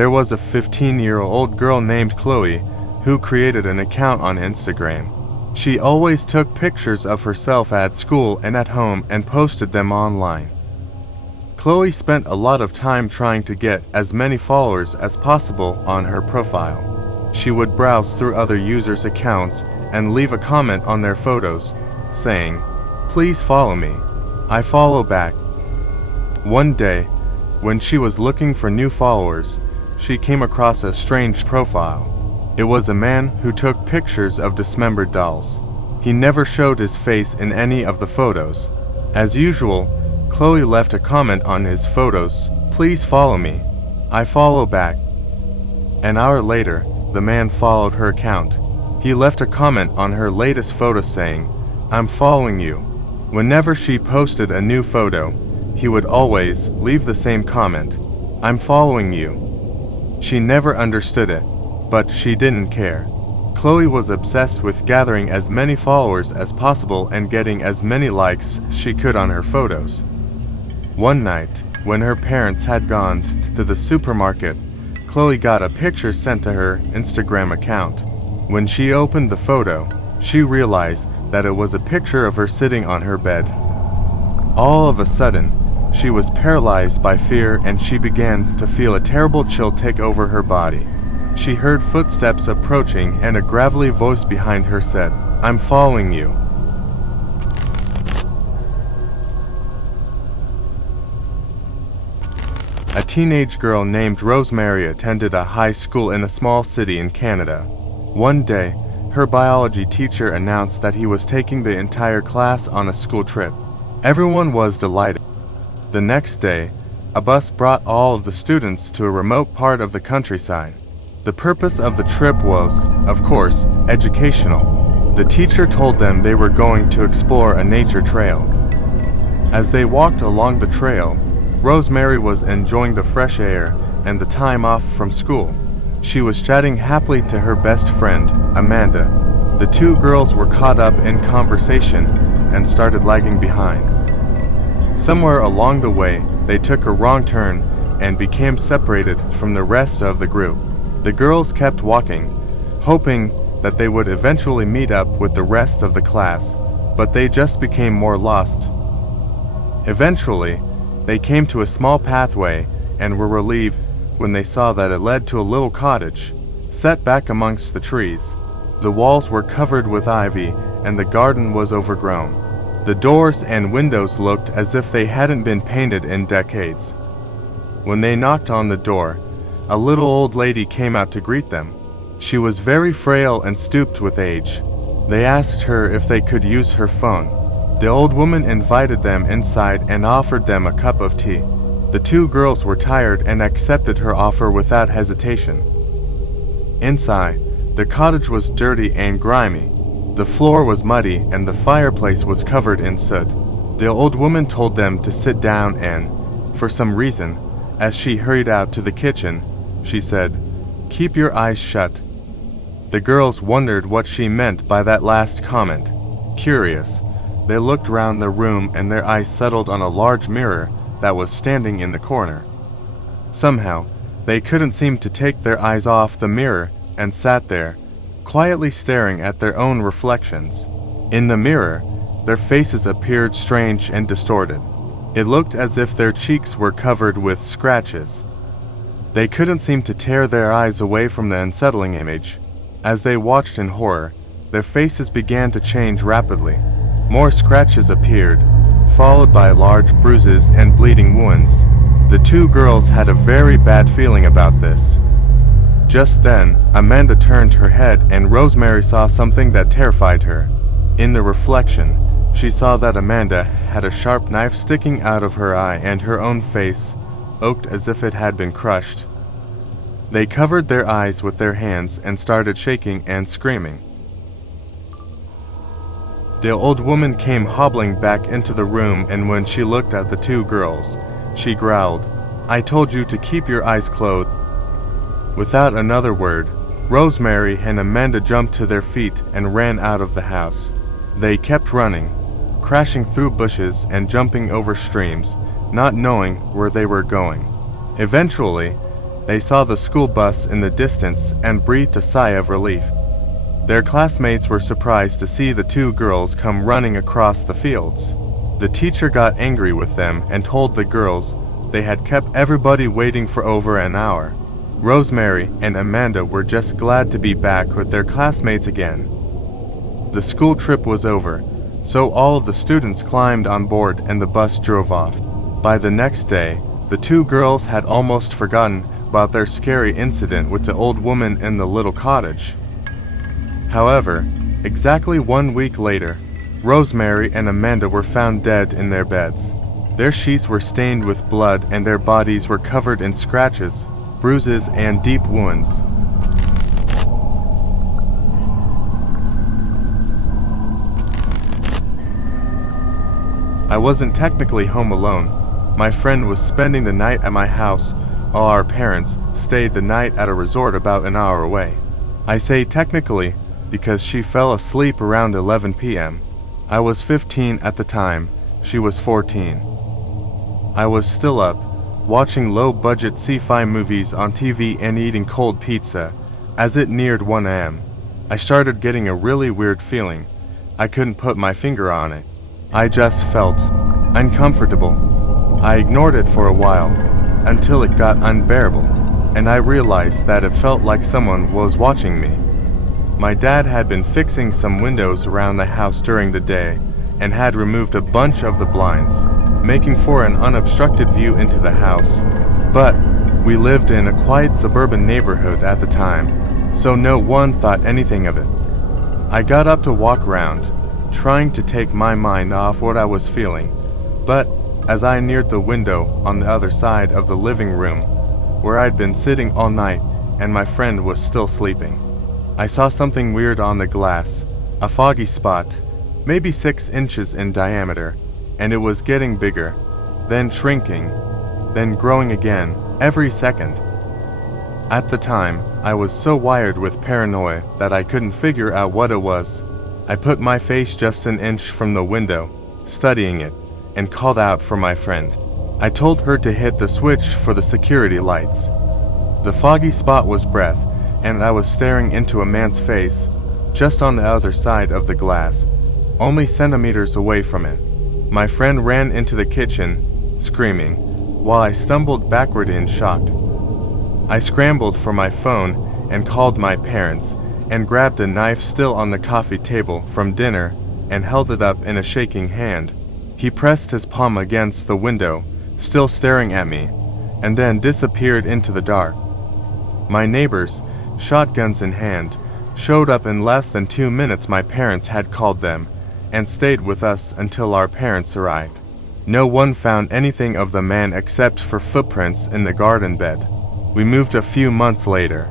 There was a 15-year-old girl named Chloe who created an account on Instagram. She always took pictures of herself at school and at home and posted them online. Chloe spent a lot of time trying to get as many followers as possible on her profile. She would browse through other users' accounts and leave a comment on their photos, saying, "Please follow me. I follow back." One day, when she was looking for new followers, she came across a strange profile. It was a man who took pictures of dismembered dolls. He never showed his face in any of the photos. As usual, Chloe left a comment on his photos, "Please follow me. I follow back." An hour later, the man followed her account. He left a comment on her latest photo saying, "I'm following you." Whenever she posted a new photo, he would always leave the same comment, "I'm following you." She never understood it, but she didn't care. Chloe was obsessed with gathering as many followers as possible and getting as many likes she could on her photos. One night, when her parents had gone to the supermarket, Chloe got a picture sent to her Instagram account. When she opened the photo, she realized that it was a picture of her sitting on her bed. All of a sudden, she was paralyzed by fear and she began to feel a terrible chill take over her body. She heard footsteps approaching and a gravelly voice behind her said, "I'm following you." A teenage girl named Rosemary attended a high school in a small city in Canada. One day, her biology teacher announced that he was taking the entire class on a school trip. Everyone was delighted. The next day, a bus brought all of the students to a remote part of the countryside. The purpose of the trip was, of course, educational. The teacher told them they were going to explore a nature trail. As they walked along the trail, Rosemary was enjoying the fresh air and the time off from school. She was chatting happily to her best friend, Amanda. The two girls were caught up in conversation and started lagging behind. Somewhere along the way, they took a wrong turn and became separated from the rest of the group. The girls kept walking, hoping that they would eventually meet up with the rest of the class, but they just became more lost. Eventually, they came to a small pathway and were relieved when they saw that it led to a little cottage, set back amongst the trees. The walls were covered with ivy and the garden was overgrown. The doors and windows looked as if they hadn't been painted in decades. When they knocked on the door, a little old lady came out to greet them. She was very frail and stooped with age. They asked her if they could use her phone. The old woman invited them inside and offered them a cup of tea. The two girls were tired and accepted her offer without hesitation. Inside, the cottage was dirty and grimy. The floor was muddy and the fireplace was covered in soot. The old woman told them to sit down and, for some reason, as she hurried out to the kitchen, she said, "Keep your eyes shut." The girls wondered what she meant by that last comment. Curious, they looked around the room and their eyes settled on a large mirror that was standing in the corner. Somehow, they couldn't seem to take their eyes off the mirror and sat there, quietly staring at their own reflections. In the mirror, their faces appeared strange and distorted. It looked as if their cheeks were covered with scratches. They couldn't seem to tear their eyes away from the unsettling image. As they watched in horror, their faces began to change rapidly. More scratches appeared, followed by large bruises and bleeding wounds. The two girls had a very bad feeling about this. Just then, Amanda turned her head and Rosemary saw something that terrified her. In the reflection, she saw that Amanda had a sharp knife sticking out of her eye and her own face looked as if it had been crushed. They covered their eyes with their hands and started shaking and screaming. The old woman came hobbling back into the room, and when she looked at the two girls, she growled, "I told you to keep your eyes closed." Without another word, Rosemary and Amanda jumped to their feet and ran out of the house. They kept running, crashing through bushes and jumping over streams, not knowing where they were going. Eventually, They saw the school bus in the distance and breathed a sigh of relief. Their classmates were surprised to see the two girls come running across the fields. The teacher got angry with them and told the girls they had kept everybody waiting for over an hour. Rosemary and Amanda were just glad to be back with their classmates again. The school trip was over, so all of the students climbed on board and the bus drove off. By the next day, the two girls had almost forgotten about their scary incident with the old woman in the little cottage. However, exactly 1 week later, Rosemary and Amanda were found dead in their beds. Their sheets were stained with blood and their bodies were covered in scratches, bruises, and deep wounds. I wasn't technically home alone. My friend was spending the night at my house, while our parents stayed the night at a resort about an hour away. I say technically because she fell asleep around 11 p.m. I was 15 at the time, she was 14. I was still up, watching low-budget sci-fi movies on TV and eating cold pizza. As it neared 1 a.m., I started getting a really weird feeling. I couldn't put my finger on it. I just felt uncomfortable. I ignored it for a while, until it got unbearable, and I realized that it felt like someone was watching me. My dad had been fixing some windows around the house during the day, and had removed a bunch of the blinds, making for an unobstructed view into the house. But we lived in a quiet suburban neighborhood at the time, so no one thought anything of it. I got up to walk around, trying to take my mind off what I was feeling, but as I neared the window on the other side of the living room, where I'd been sitting all night and my friend was still sleeping, I saw something weird on the glass, a foggy spot, maybe 6 inches in diameter, and it was getting bigger, then shrinking, then growing again, every second. At the time, I was so wired with paranoia that I couldn't figure out what it was. I put my face just an inch from the window, studying it, and called out for my friend. I told her to hit the switch for the security lights. The foggy spot was breath, and I was staring into a man's face, just on the other side of the glass, only centimeters away from it. My friend ran into the kitchen, screaming, while I stumbled backward in shock. I scrambled for my phone and called my parents, and grabbed a knife still on the coffee table from dinner and held it up in a shaking hand. He pressed his palm against the window, still staring at me, and then disappeared into the dark. My neighbors, shotguns in hand, showed up in less than 2 minutes. My parents had called them, and stayed with us until our parents arrived. No one found anything of the man except for footprints in the garden bed. We moved a few months later.